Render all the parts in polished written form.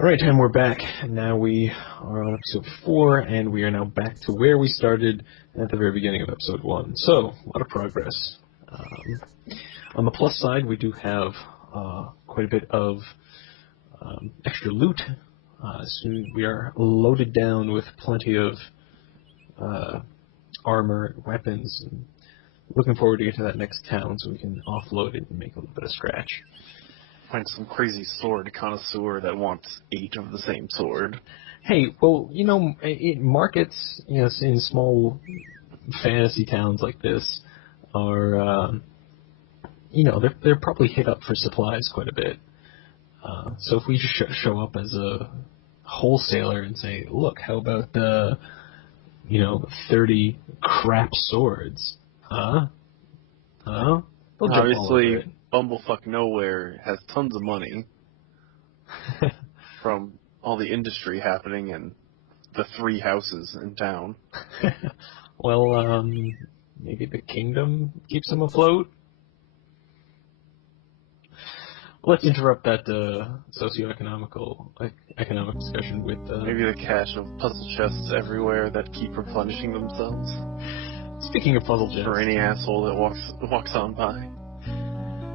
Alright, and we're back. And now we are on episode 4, and we are now back to where we started at the very beginning of episode 1. So, a lot of progress. On the plus side, we do have quite a bit of extra loot. So we are loaded down with plenty of armor and weapons. And looking forward to get to that next town so we can offload it and make a little bit of scratch. Find some crazy sword connoisseur that wants 8 of the same sword. Hey, well, markets, in small fantasy towns like this are, they're probably hit up for supplies quite a bit. So if we just show up as a wholesaler and say, look, how about 30 crap swords? They'll jump all over Obviously, it. Bumblefuck Nowhere has tons of money from all the industry happening in the 3 houses in town. Well, maybe the kingdom keeps them afloat? Let's interrupt that economic discussion with... Maybe the cache of puzzle chests everywhere that keep replenishing themselves. Speaking of puzzle chests... For any asshole that walks on by.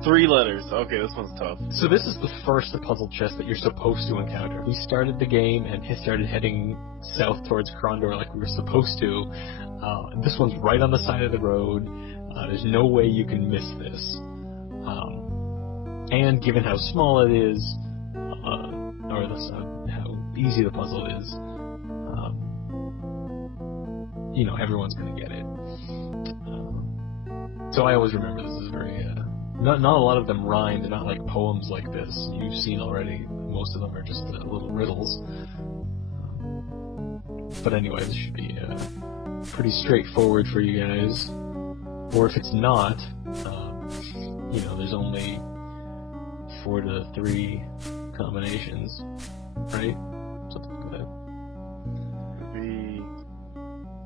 3 letters. Okay, this one's tough. So this is the first puzzle chest that you're supposed to encounter. We started the game and started heading south towards Krondor like we were supposed to. This one's right on the side of the road. There's no way you can miss this. And given how small it is, or how easy the puzzle is, everyone's going to get it. So I always remember this is very... Not a lot of them rhyme. They're not like poems like this you've seen already. Most of them are just little riddles. But anyway, this should be pretty straightforward for you guys. Or if it's not, there's only 4 to 3 combinations, right? Something like that.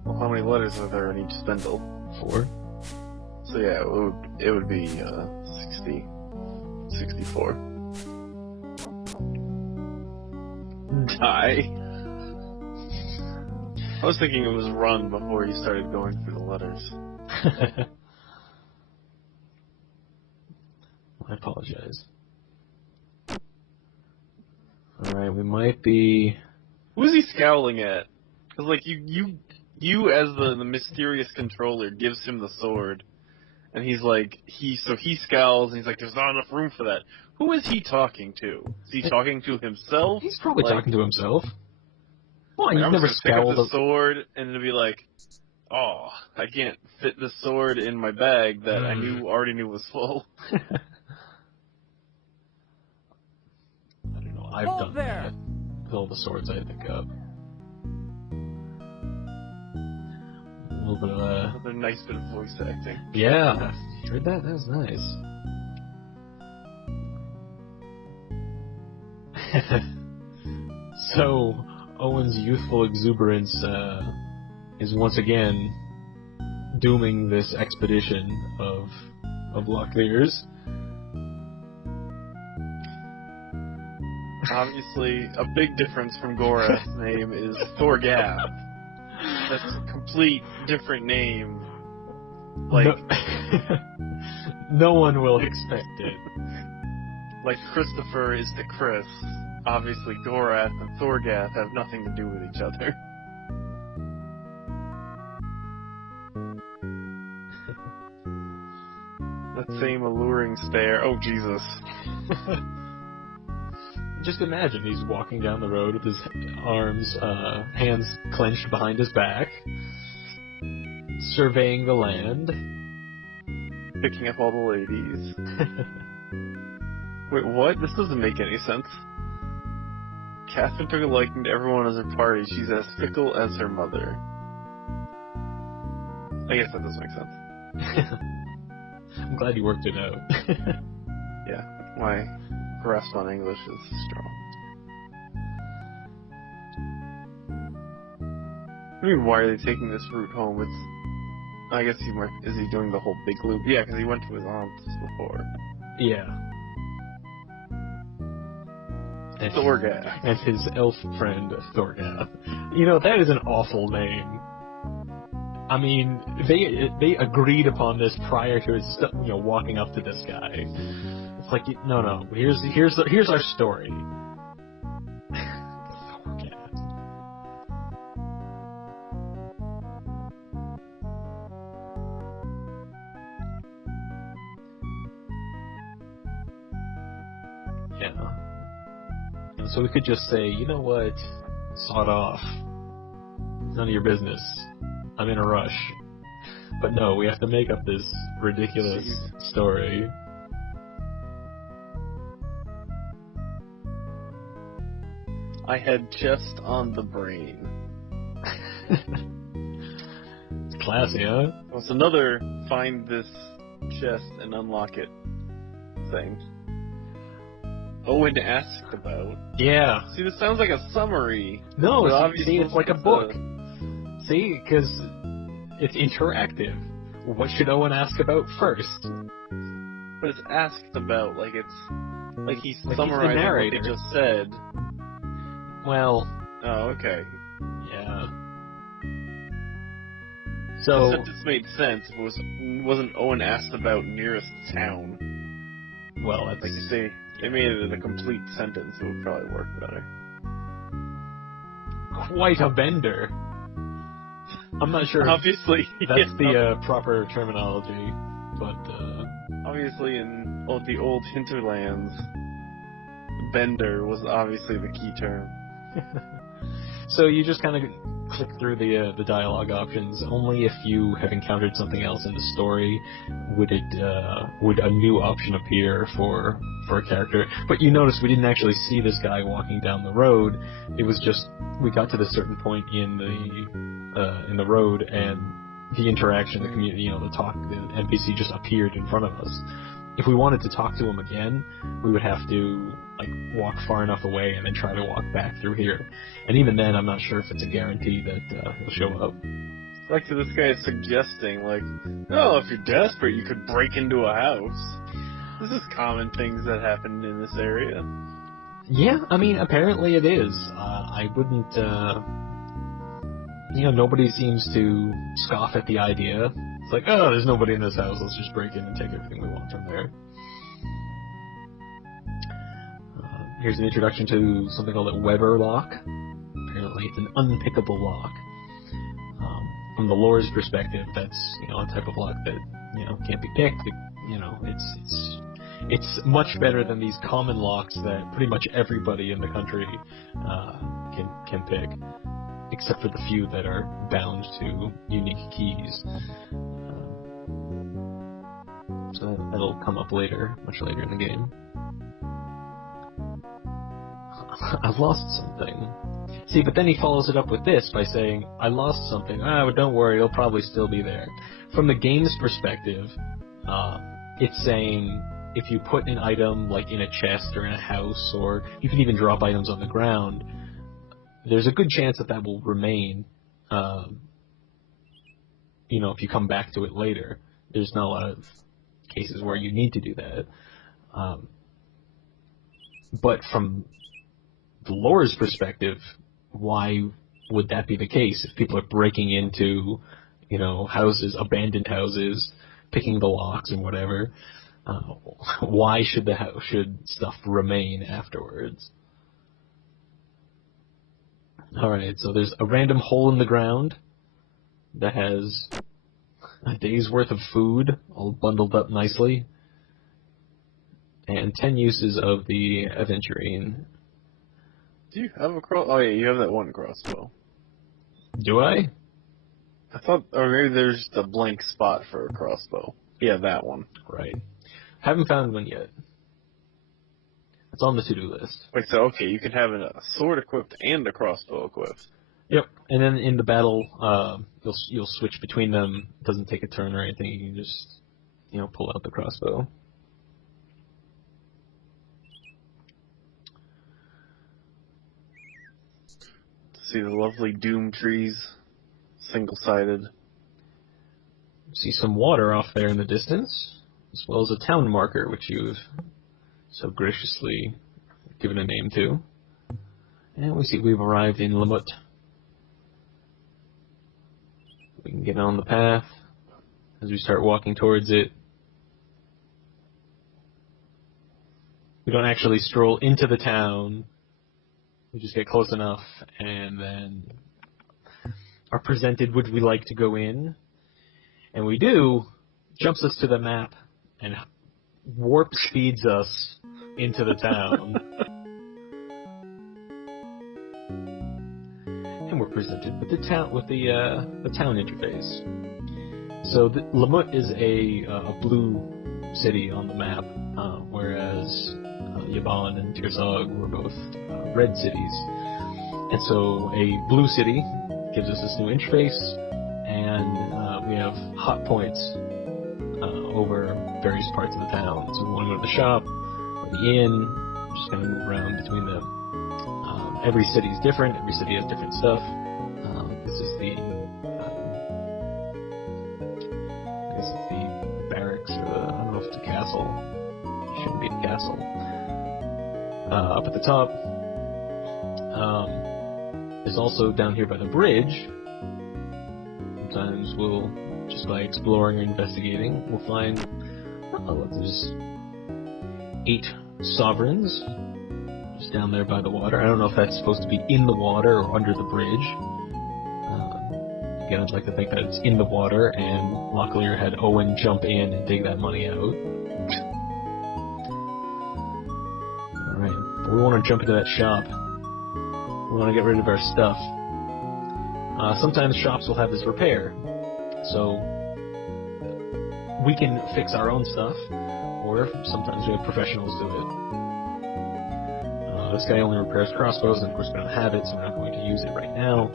Well, how many letters are there in each spindle? 4. So yeah, it would be 64. Die. I was thinking it was run before you started going through the letters. I apologize. Alright, we might be... Who's he scowling at? Because, like, you as the mysterious controller gives him the sword. And he's like, he scowls, and he's like, there's not enough room for that. Who is he talking to? Is he talking to himself? He's probably talking to himself. Well, Like, you've never scowled... pick up the sword, and it'll be like, oh, I can't fit this sword in my bag that I already knew was full. I don't know, I've done that with all the swords I pick up. A little bit of Another nice bit of voice acting. Yeah, you heard that? That was nice. So, Owen's youthful exuberance is once again dooming this expedition of Locklears. Obviously, a big difference from Gorath's name is Thorgath. That's a complete different name. Like, no one will expect it. Like Christopher is to Chris. Obviously, Gorath and Thorgath have nothing to do with each other. That same alluring stare. Oh, Jesus. Just imagine he's walking down the road with his hands clenched behind his back, surveying the land. Picking up all the ladies. Wait, what? This doesn't make any sense. Catherine took a liking to everyone at her party. She's as fickle as her mother. I guess that doesn't make sense. I'm glad you worked it out. Yeah, my grasp on English is strong. I mean, why are they taking this route home? I guess is he doing the whole big loop? Yeah, because he went to his aunt's before. Yeah. And, Thorgath. and his elf friend, Thorgath. You know, that is an awful name. I mean, they agreed upon this prior to his, walking up to this guy. It's like, no, here's our story. Thorgath. Yeah. And so we could just say, you know what? Sod off. None of your business. I'm in a rush. But no, we have to make up this ridiculous story. I had chest on the brain. It's classy, huh? Well, it's another find this chest and unlock it thing. Owen asked about. Yeah. See, this sounds like a summary. No, But see, it's like a book. See, because it's interactive. What should Owen ask about first? But it's asked about, like he's Like summarizing he's the what they just said. Well, Oh, okay. yeah. The So, sentence made sense if it wasn't Owen asked about nearest town. well, that's... Like, if they made it a complete sentence, it would probably work better. quite a bender. I'm not sure Obviously, that's the proper terminology, but... Obviously, in the old hinterlands, bender was obviously the key term. So you just kind of click through the dialogue options. Only if you have encountered something else in the story would a new option appear for a character. But you notice we didn't actually see this guy walking down the road. It was just we got to this certain point in the road, and the interaction, the community, the talk, the NPC just appeared in front of us. If we wanted to talk to him again, we would have to walk far enough away and then try to walk back through here. And even then, I'm not sure if it's a guarantee that he'll show up. Like, so this guy is suggesting, if you're desperate, you could break into a house. This is common things that happen in this area. Yeah, I mean, apparently it is. I wouldn't, nobody seems to scoff at the idea. It's like, oh, there's nobody in this house, let's just break in and take everything we want from there. Here's an introduction to something called a Weber lock. Apparently it's an unpickable lock. From the lore's perspective, that's, a type of lock that, can't be picked. It's much better than these common locks that pretty much everybody in the country can pick, except for the few that are bound to unique keys. So that'll come up later, much later in the game. I've lost something. See, but then he follows it up with this by saying, I lost something. But don't worry, it'll probably still be there. From the game's perspective, it's saying if you put an item in a chest or in a house, or you can even drop items on the ground, there's a good chance that will remain, if you come back to it later. There's not a lot of cases where you need to do that. But from the lore's perspective, why would that be the case? If people are breaking into, houses, abandoned houses, picking the locks and whatever, why should stuff remain afterwards? Alright, so there's a random hole in the ground that has a day's worth of food, all bundled up nicely, and 10 uses of the aventurine. Do you have a crossbow? Oh yeah, you have that one crossbow. Do I? I thought, or maybe there's just a blank spot for a crossbow. Yeah, that one. Right. Haven't found one yet. It's on the to-do list. Wait, so okay, you can have a sword equipped and a crossbow equipped. Yep. And then in the battle, you'll switch between them. It doesn't take a turn or anything. You can just, pull out the crossbow. See the lovely doom trees, single-sided. See some water off there in the distance, as well as a town marker, which you've so graciously given a name to. And we see we've arrived in LaMut. We can get on the path as we start walking towards it. We don't actually stroll into the town. We just get close enough and then are presented would we like to go in. And we do. Jumps us to the map and warp speeds us into the town. And we're presented with the town interface. So LaMut is a blue city on the map, whereas Yavon and Tirzog were both red cities. And so a blue city gives us this new interface, and we have hot points over various parts of the town. So we want to go to the shop or the inn, just kind of move around between them. Every city is different. Every city has different stuff. This is the, I guess it's the barracks or the, I don't know if it's a castle. It shouldn't be a castle. Up at the top, there's also down here by the bridge. Sometimes we'll, just by exploring or investigating, we'll find, there's 8 sovereigns just down there by the water. I don't know if that's supposed to be in the water or under the bridge. Again, I'd like to think that it's in the water, and Locklear had Owen jump in and dig that money out. Alright, but we want to jump into that shop. We want to get rid of our stuff. Sometimes shops will have this repair. So we can fix our own stuff, or sometimes we have professionals do it. This guy only repairs crossbows, and of course we don't have it, so we're not going to use it right now.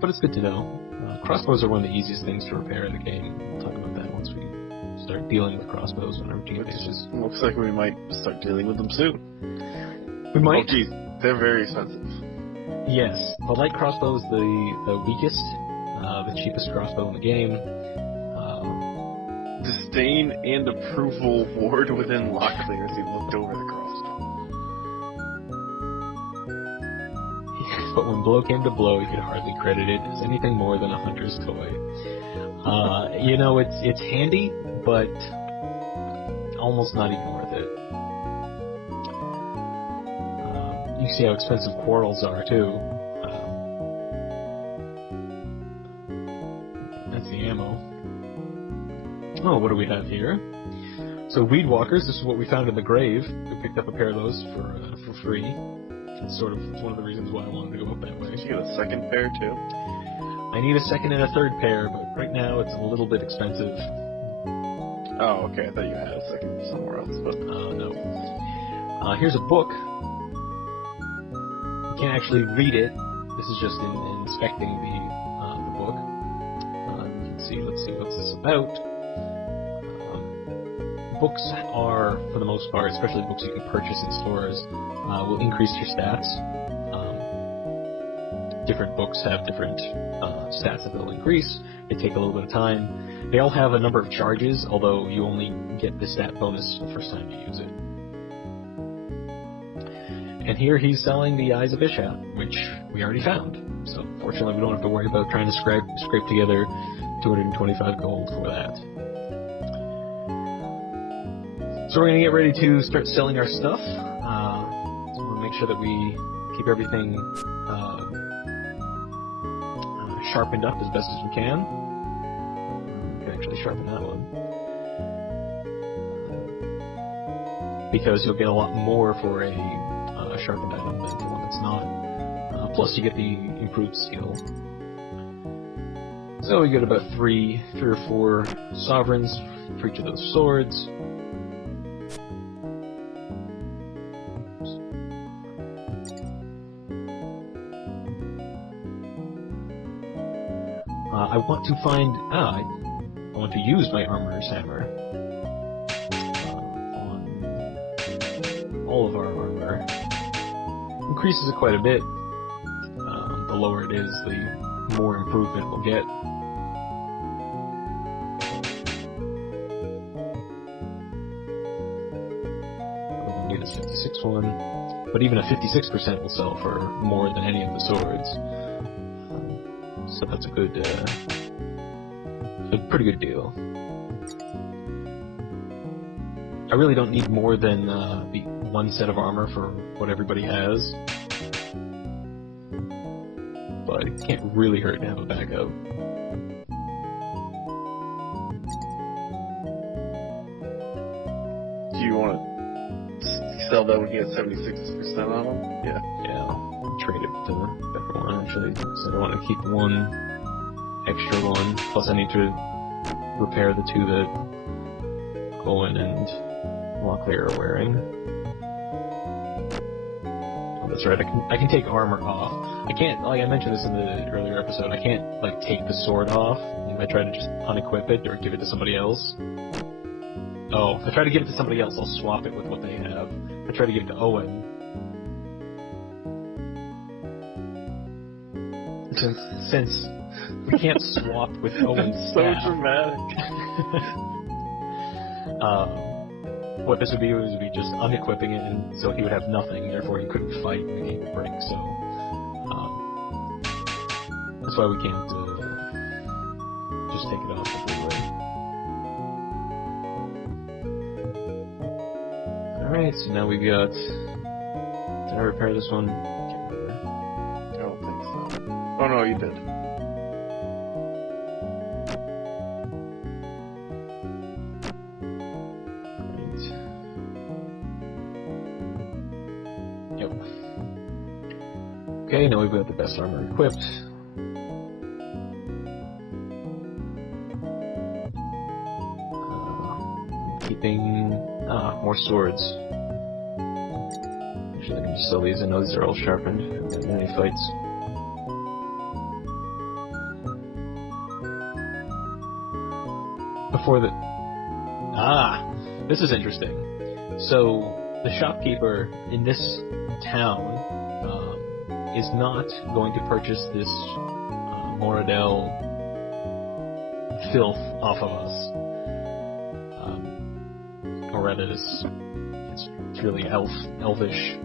But it's good to know. Crossbows are one of the easiest things to repair in the game. We'll talk about that once we start dealing with crossbows on a routine basis. Looks like we might start dealing with them soon. We might. Oh, geez, they're very expensive. Yes, the light crossbow is the weakest, the cheapest crossbow in the game. Disdain and approval ward within Locklear as he looked over the crossbow. But when blow came to blow, you could hardly credit it as anything more than a hunter's toy. It's handy, but almost not even worth it. You see how expensive quarrels are, too. That's the ammo. Oh, what do we have here? So, weed walkers, this is what we found in the grave. We picked up a pair of those for free. It's one of the reasons why I wanted to go up that way. Did you get a second pair, too? I need a second and a third pair, but right now it's a little bit expensive. Oh, okay. I thought you had a second somewhere else, but... No. Here's a book. You can't actually read it. This is just in inspecting the book. You can see, let's see, what's this about? Books are, for the most part, especially books you can purchase in stores, will increase your stats. Different books have different stats that they'll increase. They take a little bit of time. They all have a number of charges, although you only get the stat bonus the first time you use it. And here he's selling the Eyes of Ishat, which we already found. So fortunately we don't have to worry about trying to scrape together 225 gold for that. So we're going to get ready to start selling our stuff. So we want to make sure that we keep everything sharpened up as best as we can. We can actually sharpen that one. Because you'll get a lot more for a sharpened item than for one that's not. Plus you get the improved skill. So we get about 3 or 4 sovereigns for each of those swords. I want to find... I want to use my armorer's hammer on all of our armor. Increases it quite a bit. The lower it is, the more improvement we'll get. We're going to need a 56 one. but even a 56% will sell for more than any of the swords. So that's a pretty good deal. I really don't need more than the one set of armor for what everybody has, but it can't really hurt to have a backup. Do you want to sell that when you get 76% on them? Yeah. Yeah, I'll trade it to the better one, actually, because I don't want to keep one extra one, plus I need to repair the two that Owen and Locklear are wearing. Oh, that's right, I can take armor off. I can't, like I mentioned this in the earlier episode, I can't, like, take the sword off if I try to just unequip it or give it to somebody else. Oh, if I try to give it to somebody else, I'll swap it with what they have. If I try to give it to Owen, since we can't swap with Owen's So staff. dramatic. What this would be just unequipping it, and so he would have nothing, therefore he couldn't fight and the game would break, so that's why we can't just take it off completely. Alright, so now we've got... Did I repair this one? I can't remember. I don't think so. Oh no, you did. Yep. Okay, now we've got the best armor equipped. Keeping... more swords. Actually, I can just sell these. I know these are all sharpened. Haven't had many fights. Before the... this is interesting. So, the shopkeeper in this town is not going to purchase this Moradel filth off of us. Or rather, it's really elfish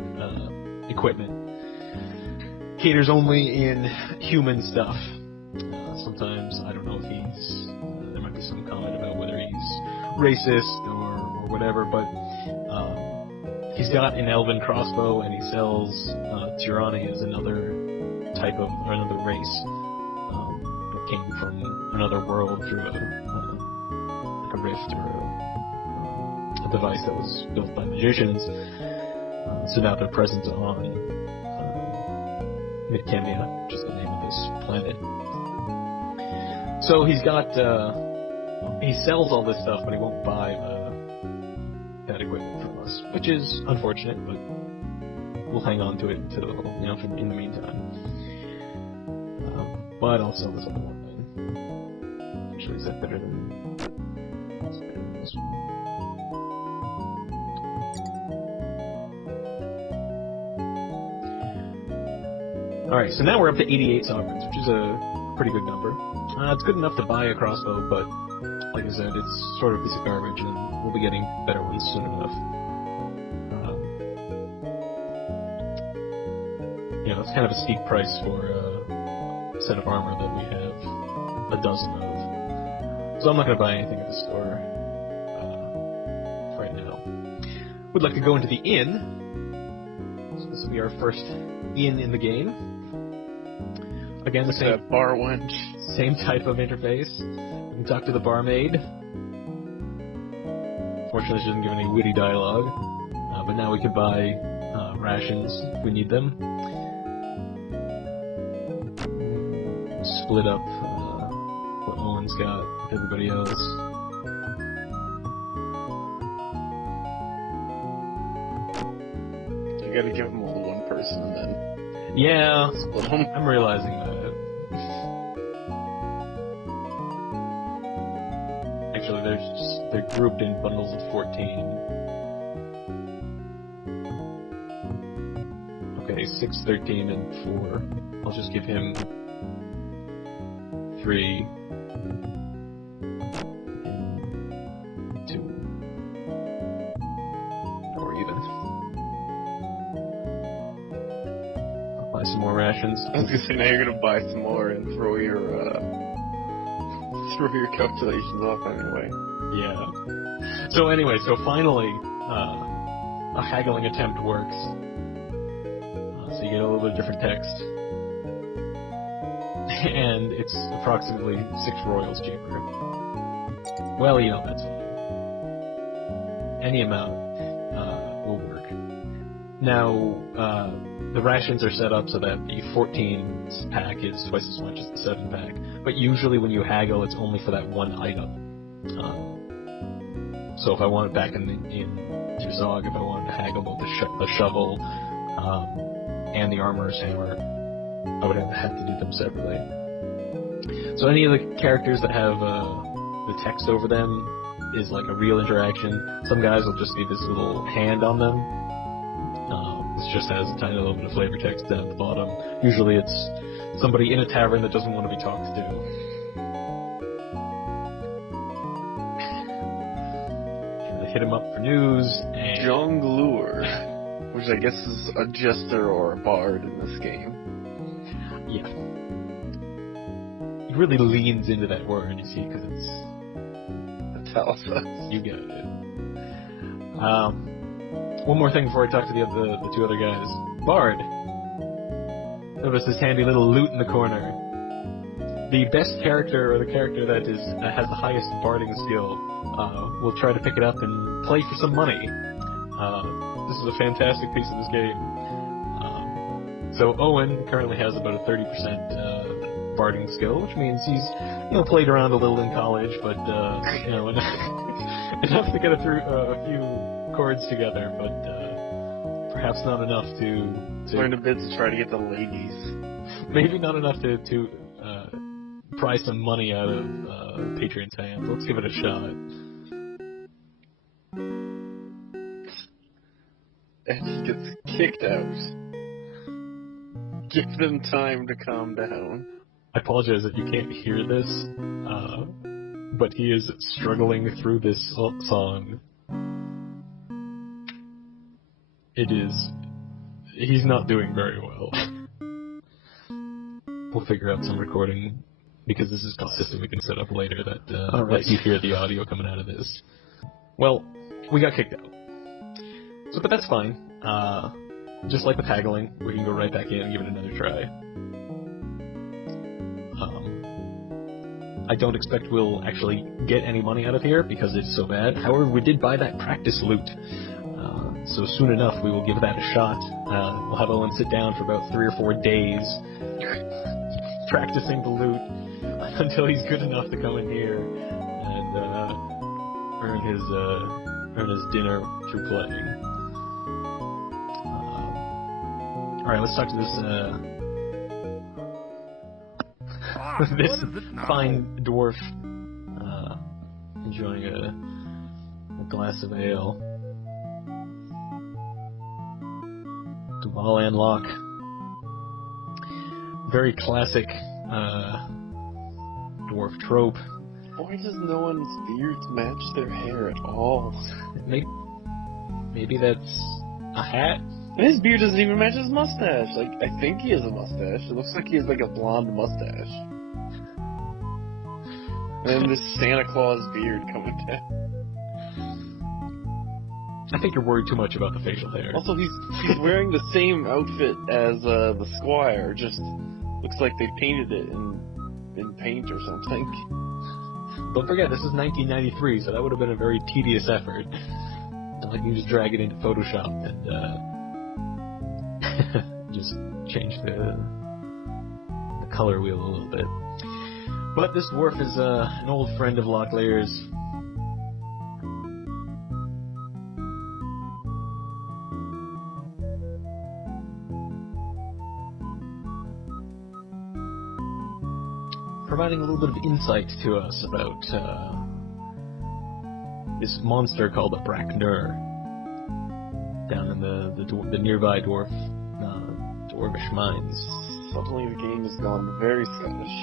equipment. Caters only in human stuff. Sometimes, I don't know if he's... there might be some comment about whether he's racist or whatever, but he's got an elven crossbow, and he sells Tirani as another type of, or another race that came from another world through a rift or a device that was built by magicians. So now they're present on Midkemia, which is the name of this planet. So he's got, he sells all this stuff, but he won't buy that equipment from us, which is unfortunate, but we'll hang on to it until, in the meantime. But I'll sell this other one then. Actually, is that better than this one? Alright, so now we're up to 88 sovereigns, which is a pretty good number. It's good enough to buy a crossbow, but like I said, it's sort of a piece of garbage, and we'll be getting better ones soon enough. It's kind of a steep price for a set of armor that we have a dozen of. So I'm not going to buy anything at the store right now. Would like to go into the inn. So this will be our first inn in the game. Again, the same bar wench. Same type of interface. We can talk to the barmaid. Fortunately, she doesn't give any witty dialogue. But now we can buy rations if we need them. Split up what Owen's got with everybody else. You gotta give them all to one person and then... Yeah, split them. I'm realizing that. Actually, they're grouped in bundles of 14. Okay, 6, 13, and 4. I'll just give him 3 and 2. Or even. Buy some more rations. I was gonna say, now you're gonna buy some more and throw your calculations off anyway. Yeah. So anyway, finally, a haggling attempt works. So you get a little bit of different text. And it's approximately 6 royals cheaper. Well, that's fine. Any amount will work. Now, the rations are set up so that the 14 pack is twice as much as the 7 pack. But usually when you haggle, it's only for that one item. So if I want it back in Zog, if I wanted to haggle both the shovel and the armorer's hammer, I would have to do them separately. So any of the characters that have the text over them is like a real interaction. Some guys will just be this little hand on them. This just has a tiny little bit of flavor text down at the bottom. Usually it's somebody in a tavern that doesn't want to be talked to. They hit him up for news, and... Jongleur, which I guess is a jester or a bard in this game. Yeah. He really leans into that word, you see, because it's... Italicized. You got it. One more thing before I talk to the 2 other guys. Bard. Notice this handy little loot in the corner. The best character, or the character that has the highest barding skill, will try to pick it up and play for some money. This is a fantastic piece of this game. So Owen currently has about a 30% barding skill, which means he's played around a little in college, but enough to get a few chords together, but perhaps not enough to learn a bit to try to get the ladies. Maybe not enough to pry some money out of Patreon's hands. Let's give it a shot. And he gets kicked out. Give them time to calm down. I apologize that you can't hear this, but he is struggling through this song. He's not doing very well. We'll figure out some recording, because this is a system we can set up later that lets you hear the audio coming out of this. Well, we got kicked out. But that's fine. Just like with haggling, we can go right back in and give it another try. I don't expect we'll actually get any money out of here because it's so bad. However, we did buy that practice loot. So soon enough, we will give that a shot. We'll have Owen sit down for about 3 or 4 days practicing the loot until he's good enough to come in here and earn his dinner through playing. Alright, let's talk to this fine dwarf enjoying a glass of ale. Duval Anlock. Very classic dwarf trope. Why does no one's beards match their hair at all? Maybe that's a hat? His beard doesn't even match his mustache. Like, I think he has a mustache. It looks like he has like a blonde mustache. And this Santa Claus beard coming down. I think you're worried too much about the facial hair. Also, he's wearing the same outfit as the Squire. Just looks like they painted it in paint or something. Don't forget, this is 1993, so that would have been a very tedious effort. Not like you just drag it into Photoshop and just change the color wheel a little bit. But this dwarf is an old friend of Locklear's. Providing a little bit of insight to us about this monster called a Krondor down in the nearby dwarvish mines. Suddenly the game has gone very Scottish.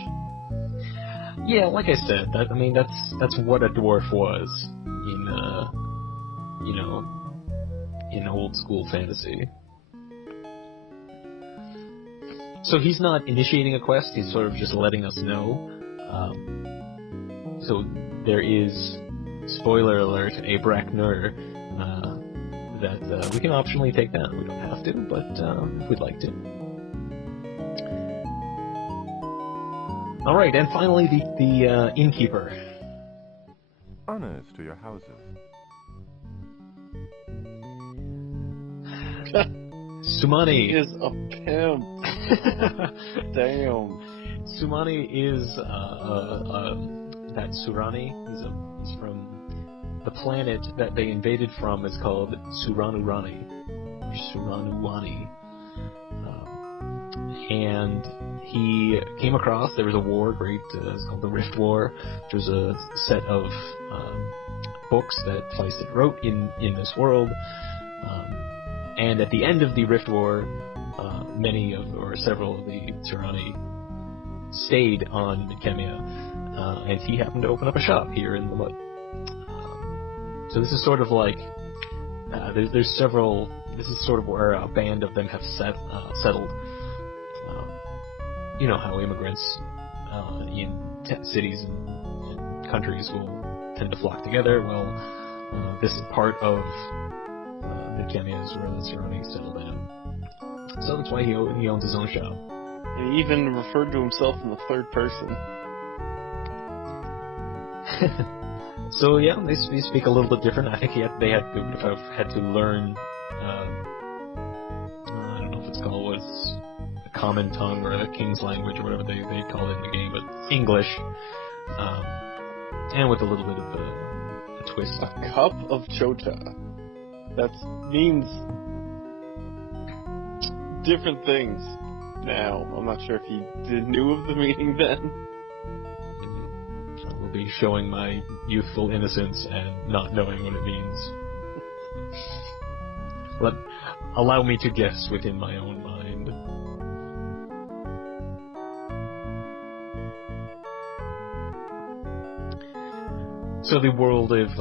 Yeah, like I said, that's what a dwarf was in old school fantasy. So he's not initiating a quest, he's sort of just letting us know. So there is, spoiler alert, a Brackner that we can optionally take down. We don't have to, but if we'd like to. Alright, and finally the innkeeper. Honors to your houses. Sumani He is a pimp. Damn. Sumani is that Surani. He's from the planet that they invaded from. Is called Suranurani or Suranuwani, and he came across. There was a war, it's called the Rift War, which was a set of books that Playin wrote in this world. And at the end of the Rift War, several of the Surani stayed on Midkemia, and he happened to open up a shop here in LaMut. So this is sort of like there's several. This is sort of where a band of them have settled. You know how immigrants in cities and countries will tend to flock together. Well, this is part of Midkemia is where the Surani settled down. So that's why he owns his own shop. And he even referred to himself in the third person. So yeah, they speak a little bit different. I think they would have had to learn. I don't know if it's called what's the common tongue or the king's language or whatever they call it in the game, but English, and with a little bit of a twist. A cup of chota. That means different things now. I'm not sure if he knew of the meaning then. I will be showing my youthful innocence and not knowing what it means. But allow me to guess within my own mind. So the world of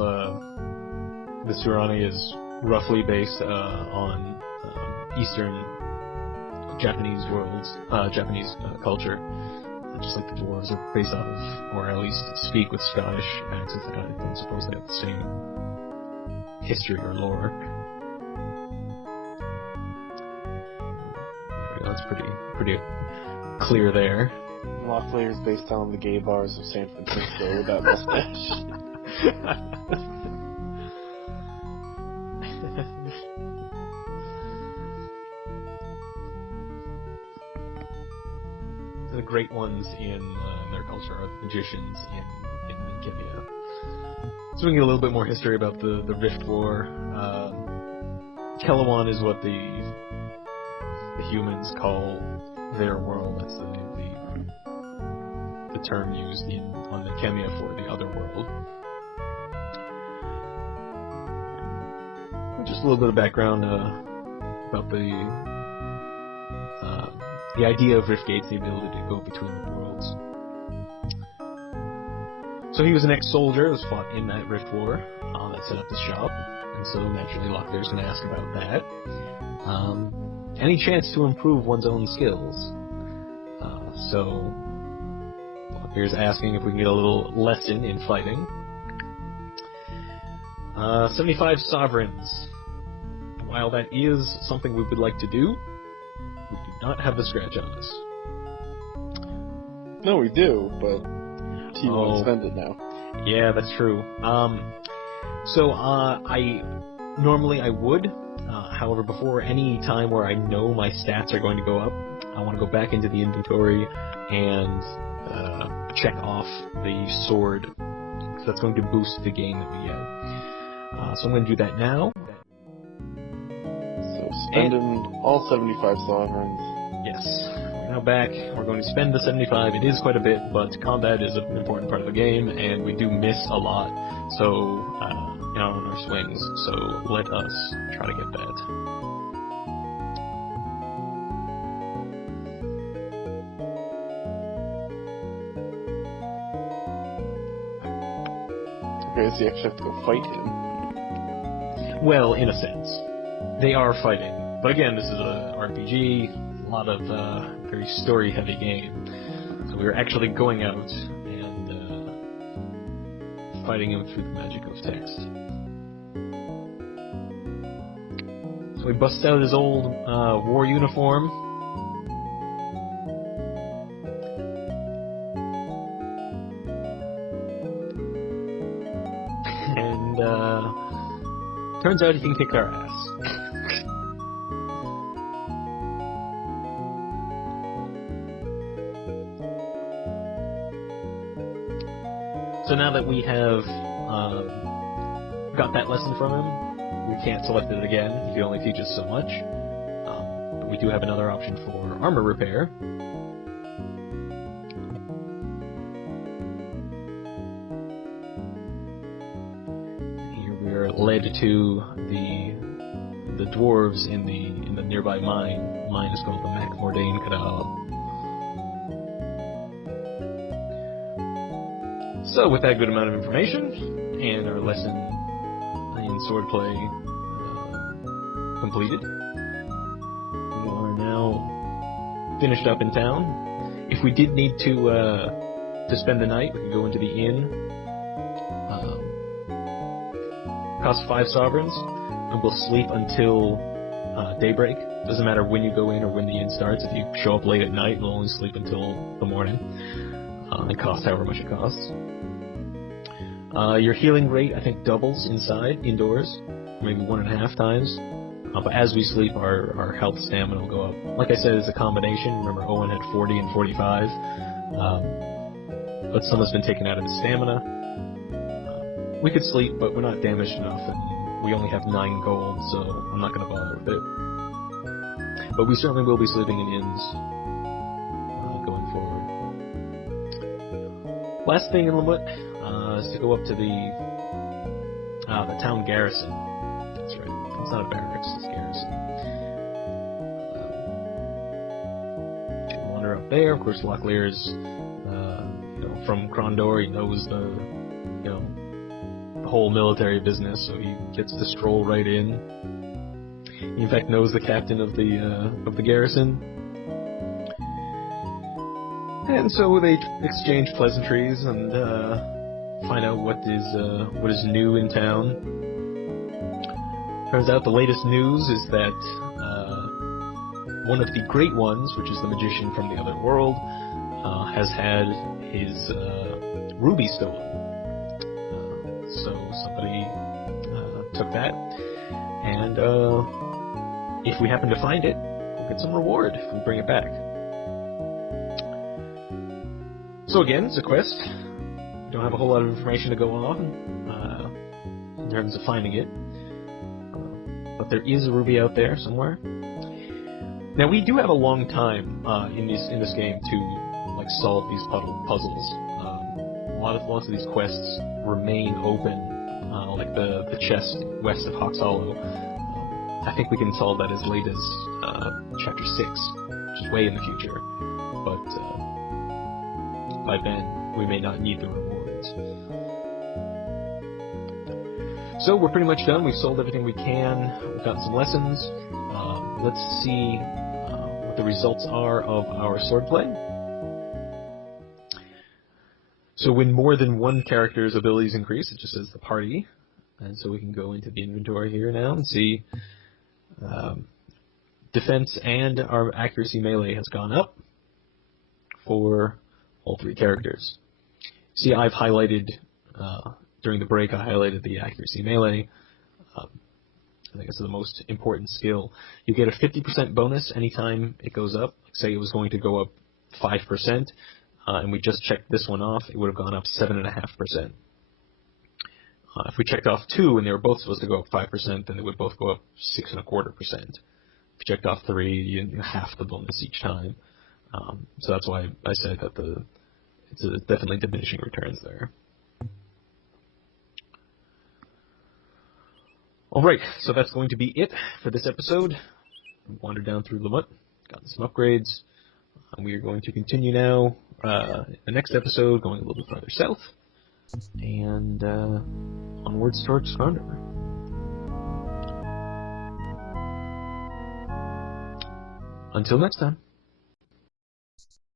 the Surani is roughly based on Eastern Japanese Japanese culture, just like the dwarves are based off of, or at least speak with Scottish accents. I don't suppose they have the same history or lore. There we go, that's pretty clear there. Locklear is based on the gay bars of San Francisco with that mustache. The great ones in their culture are the magicians in Midkemia. So we can get a little bit more history about the Rift War. Kelawan is what the humans call their world. That's the term used on Midkemia for the other world. Just a little bit of background about the idea of Rift Gates, the ability to go between the worlds. So he was an ex-soldier who was fought in that Rift War that set up the shop, and so naturally Locklear's going to ask about that. Any chance to improve one's own skills? So Locklear's asking if we can get a little lesson in fighting. 75 sovereigns. While that is something we would like to do, we do not have the scratch on us. No, we do, but you won't spend it now. Yeah, that's true. So normally I would. However, before any time where I know my stats are going to go up, I want to go back into the inventory and check off the sword. So that's going to boost the gain that we get. So I'm going to do that now. So spending all 75 sovereigns. Yes. Now back, we're going to spend the 75. It is quite a bit, but combat is an important part of the game, and we do miss a lot. So, on our swings. So let us try to get that. Okay, so you actually have to go fight him. Well, in a sense. They are fighting. But again, this is a RPG. lot of very story-heavy game. So we were actually going out and fighting him through the magic of text. So we bust out his old war uniform. And turns out he can kick our ass. So now that we have got that lesson from him, we can't select it again. He can only teach us so much. But we do have another option for armor repair. Here we are led to the dwarves in the nearby mine. The mine is called the Macmordain Canal. So, with that good amount of information, and our lesson in swordplay completed, we are now finished up in town. If we did need to spend the night, we could go into the inn. Costs 5 sovereigns, and we'll sleep until daybreak. Doesn't matter when you go in or when the inn starts. If you show up late at night, we'll only sleep until the morning. It costs however much it costs. Your healing rate, I think, doubles indoors, maybe 1.5 times. But as we sleep, our health stamina will go up. Like I said, it's a combination. Remember, Owen had 40 and 45. But some has been taken out of his stamina. We could sleep, but we're not damaged enough, and we only have 9 gold, so I'm not going to bother with it. But we certainly will be sleeping in inns going forward. Last thing in LaMut is to go up to the town garrison. That's right. It's not a barracks, it's a garrison. Wander up there. Of course, Locklear is, from Krondor. He knows the whole military business, so he gets to stroll right in. He in fact knows the captain of the garrison. And so they exchange pleasantries and find out what is new in town. Turns out the latest news is that one of the great ones, which is the magician from the other world, has had his ruby stolen. So somebody took that, and if we happen to find it, we'll get some reward if we bring it back. So again, it's a quest. We don't have a whole lot of information to go on in terms of finding it. But there is a ruby out there somewhere. Now we do have a long time in this game to solve these puzzles. Lots of these quests remain open, like the chest west of Hawk's Hollow. I think we can solve that as late as chapter 6, which is way in the future. But by then, we may not need the rewards. So we're pretty much done. We've sold everything we can. We've got some lessons. Let's see what the results are of our swordplay. So when more than one character's abilities increase, it just says the party. And so we can go into the inventory here now and see defense and our accuracy melee has gone up for all 3 characters. See, I've highlighted, during the break, I highlighted the accuracy melee. I think it's the most important skill. You get a 50% bonus anytime it goes up. Say it was going to go up 5%, and we just checked this one off, it would have gone up 7.5%. If we checked off 2 and they were both supposed to go up 5%, then they would both go up 6.25%. If you checked off 3, you half the bonus each time. So that's why I said that it's definitely diminishing returns there. Alright, so that's going to be it for this episode. We wandered down through LaMut, gotten some upgrades. We are going to continue now in the next episode, going a little bit farther south, and onwards towards Krondor. Until next time.